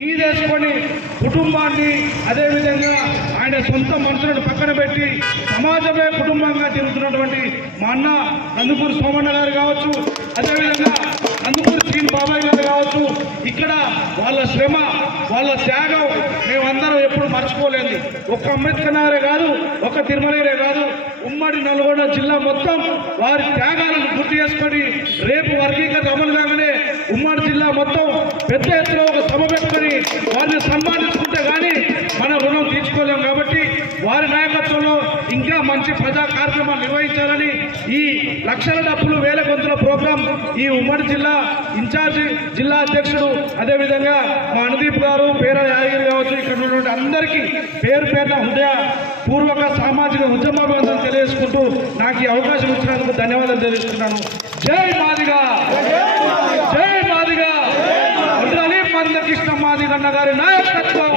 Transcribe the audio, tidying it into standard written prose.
తీసుకొని కుటుంబాన్ని అదేవిధంగా ఆయన సొంత మనుషులను పక్కన పెట్టి సమాజమే కుటుంబంగా తిరుగుతున్నటువంటి మా అన్న నందుకూరు సోమన్న గారు కావచ్చు, అదేవిధంగా నందుకూరు శ్రీని బాబాయ్ గారు కావచ్చు. ఇక్కడ వాళ్ళ శ్రమ, వాళ్ళ త్యాగం మేమందరం ఎప్పుడు మర్చిపోలేదు. ఒక్క అంబేద్కర్ నగరే కాదు, ఒక్క తిరుమలగిరే కాదు, ఉమ్మడి నల్గొండ జిల్లా మొత్తం వారి త్యాగాలను గుర్తు చేసుకొని రేపు వర్గీకరణ అమలు కాగానే ఉమ్మడి జిల్లా మొత్తం పెద్ద ఎత్తున ఒక సభ పెట్టుకొని వారిని సన్మానించుకుంటే కానీ మన రుణం తీర్చుకోలేము. కాబట్టి వారి నాయకత్వంలో ఇంకా మంచి ప్రజా కార్యక్రమాలు నిర్వహించాలని ఈ లక్షల డబ్బులు వేల గొంతుల ప్రోగ్రాం ఈ ఉమ్మడి జిల్లా ఇన్ఛార్జి జిల్లా అధ్యక్షుడు అదేవిధంగా మా అనుదీప్ గారు, పేర యాదగిరి కావచ్చు, ఇక్కడ ఉన్నటువంటి అందరికీ పేరు పేరున హృదయపూర్వక సామాజిక ఉద్యమాభివందనలు తెలియజేసుకుంటూ నాకు ఈ అవకాశం ఇచ్చినందుకు ధన్యవాదాలు తెలియజేస్తున్నాను. జై మాదిగా, జై మాదిగా. మందకృష్ణ మాదిగన్న గారి నాయకత్వం.